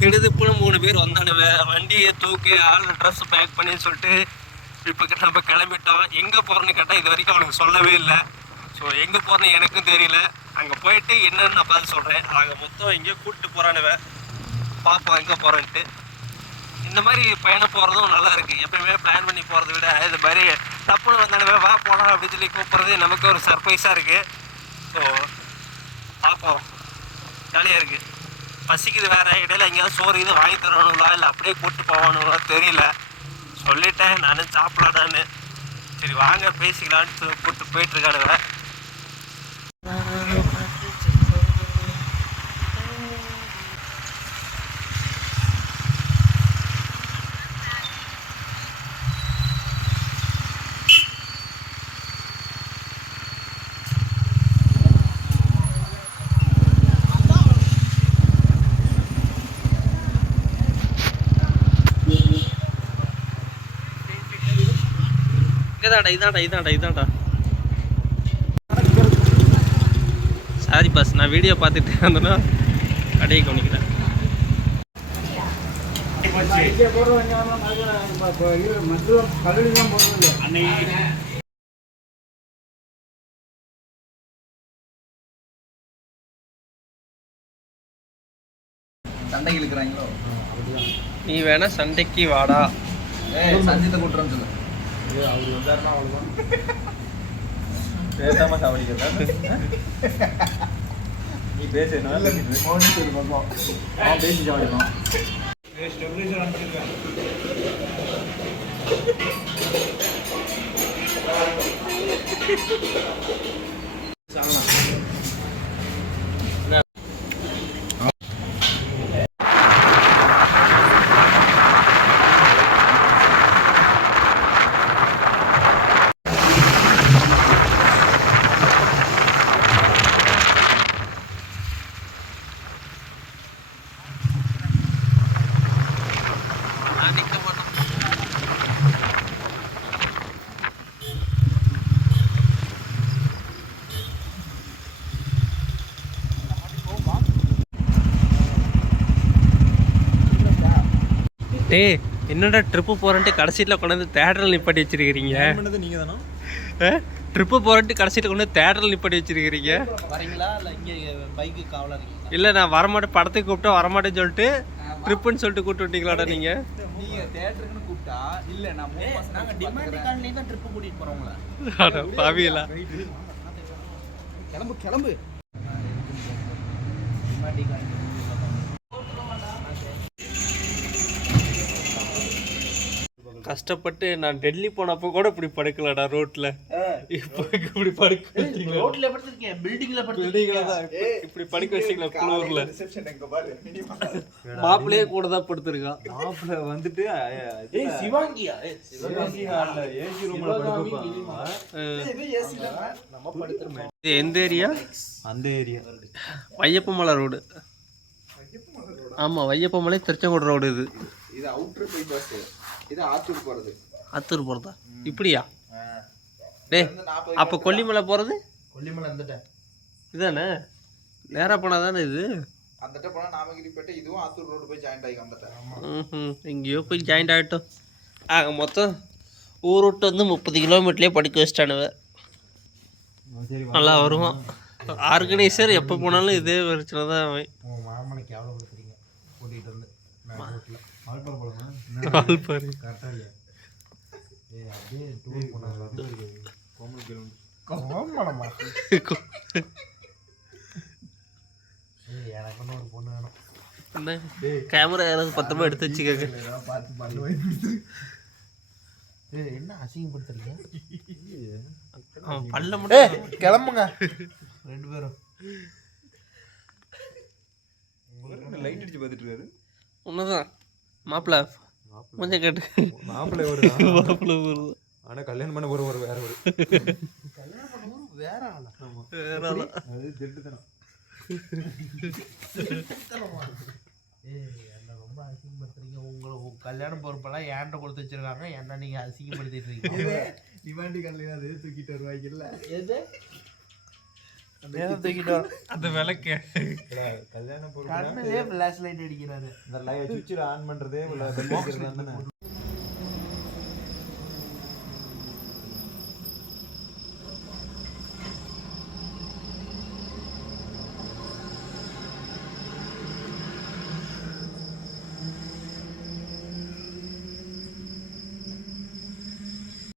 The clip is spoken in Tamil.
திடுதிப்புன்னு 3 பேர் வந்தானுவ. வண்டியை தூக்கி ஆள் ட்ரெஸ் பேக் பண்ணி சொல்லிட்டு இப்போ நம்ம கிளம்பிட்டோம். எங்கே போகிறோன்னு கேட்டால் இது வரைக்கும் அவனுக்கு சொல்லவே இல்லை. ஸோ எங்கே போகிறேன்னு எனக்கும் தெரியல. அங்கே போயிட்டு என்னன்னு நான் பார்த்து சொல்கிறேன். ஆக மொத்தம் எங்கேயோ கூப்பிட்டு போகிறானுவ, பார்ப்போம் எங்கே போகிறேன்ட்டு. இந்த மாதிரி பயணம் போகிறதும் நல்லா இருக்குது. எப்பயுமே பிளான் பண்ணி போகிறத விட இது மாதிரி தப்புன்னு வந்தானுவ வா போகலாம் அப்படின்னு சொல்லி கூப்பிட்றது நமக்கு ஒரு சர்ப்ரைஸாக இருக்குது. ஸோ பார்ப்போம், ஜாலியாக இருக்குது. பசிக்குது வேறு, இடையில எங்கேயாவது சோறு இது வாங்கி தரணுங்களா இல்லை அப்படியே கூப்பிட்டு போவானுங்களா தெரியல. சொல்லிட்டேன் நானும் சாப்பிடலான்னு. சரி வாங்க பேசிக்கலான்னு கூப்பிட்டு போயிட்டுருக்கானுவ. இதாண்டா சாரி பாஸ், நான் வீடியோ பார்த்துட்டு இருந்தேன்னா கடையை கவனிக்கிறேன். சண்டைக்கு இழுக்கிறாங்களோ? நீ வேணா சண்டைக்கு வாடா. சஞ்சித்தை கூட்டுறோம் சொல்லு. அவரு வந்தாருன்னா அவ்வளோதான் பேசாம சாவடிக்கிறதா? நீ பேசணும் அவன் பேசி சாவடிப்பான். டேய் என்னடா ட்ரிப்பு போகிறேன்ட்டு கடைசியில் கொண்டு வந்து தேட்டரில் நிப்பாட்டி வச்சிருக்கிறீங்க. நீங்கள் தானே ட்ரிப்பு போகிறேன்ட்டு கடைசியில் கொண்டு வந்து தேட்டரில் நிப்பாட்டி வச்சிருக்கிறீங்க. வரீங்களா இல்லை இங்கே பைக்கு காவலாக இருக்கீங்களா? இல்லை நான் வரமாட்டேன், படத்துக்கு கூப்பிட்டா வரமாட்டேன்னு சொல்லிட்டு ட்ரிப்புன்னு சொல்லிட்டு கூப்பிட்டு விட்டீங்களாடா நீங்கள்? நீங்கள் தேட்டருக்குன்னு கூப்பிட்டா இல்லை, நான் நாங்கள் டிமாண்ட் காலனி தான் ட்ரிப்பு கூட்டிகிட்டு போகிறோங்களா? பாவியலா கிளம்பு கிளம்பு. டிமாண்டி காலனி கஷ்டப்பட்டு நான் டெல்லி போனப்போ கூட இப்படி படுக்கலடா ரோட்ல. இப்போ இப்படி படுக்க ரோட்ல படுத்துருக்கேன், பில்டிங்ல தான் இப்படி படுக்க வச்சிங்களா? குளூர்ல மாப்பிள்ளையே கூட தான் படுத்திருக்கான். மாப்பிள்ளை வந்துட்டு சிவாங்கியா சிவாங்கி ஹால்ல ஏசி ரூம்ல படுத்துப்பா. நம்ம படுத்துறோம். இது எந்த ஏரியா? அந்த ஏரியா வையப்பமலை ரோடு. ஆமா வையப்பமலை திருச்செங்கோடு ரோடு. இது அவுட்டர் பைபாஸ். இது ஆத்தூர் போறது. ஆத்தூர் போறதா? இப்படியா? டே அப்போ கொல்லிமலை போறது? கொல்லிமலை வந்துட்ட இதானே நேரா போனா தானே இது? வந்துட்ட போனா நாமகிரிப்பேட்டை. இதுவும் ஆத்தூர் ரோடு போய் ஜாயிண்ட் ஆகி வந்துட்டேன். எங்கேயோ போய் ஜாயிண்ட் ஆகிட்டோம். ஆக மொத்தம் ஊர் விட்டு வந்து 30 கிலோமீட்டர்லேயே படிக்க வச்சிட்டானுவ. நல்லா வருவான் ஆர்கனைசர். எப்போ போனாலும் இதே பிரச்சனை தான். அவன் மாமனை கேவலப்படுத்துறீங்க கூட்டிகிட்டு வந்து எனக்குன்னு ஒரு பொண்ணு வேணும். கேமரா யாராவது பத்திரமா எடுத்து வச்சுக்கோங்க. என்ன அசிங்கப்படுத்துறீங்க? பல்ல மட்டும் கிளம்புங்க 2 பேரும். லைட் அடிச்சு பார்த்துட்டு இருக்காரு. உன்னதான் மாப்பிள்ள கொஞ்சம் கேட்டு மாப்பிள்ளை வருது. மாப்பிள்ள வருது. ஆனால் கல்யாணம் பண்ண ஒரு வேற ஒரு கல்யாணம் பண்ண ஒரு வேற ஆளா? வேற ஆளா? அது திருட்டுத்தனம். என்ன ரொம்ப அசிங்கப்படுத்துறீங்க. உங்களை கல்யாணம் பொறுப்பெல்லாம் ஏன்ட்ட கொடுத்து வச்சிருக்காங்க. என்ன நீங்க அசிங்கப்படுத்திட்டு இருக்கீங்க? டிமாண்டி கல்யாணம் அது தூக்கிட்டு வருவாங்கல்ல. எது தூக்கிட்டோம் அந்த விளக்கு கல்யாண பொருள் கண்ணிலே ஃபிளாஷ் லைட் அடிக்கிறாரு இந்த லைவ் சுவிட்ச் ஆன் பண்றதே உள்ள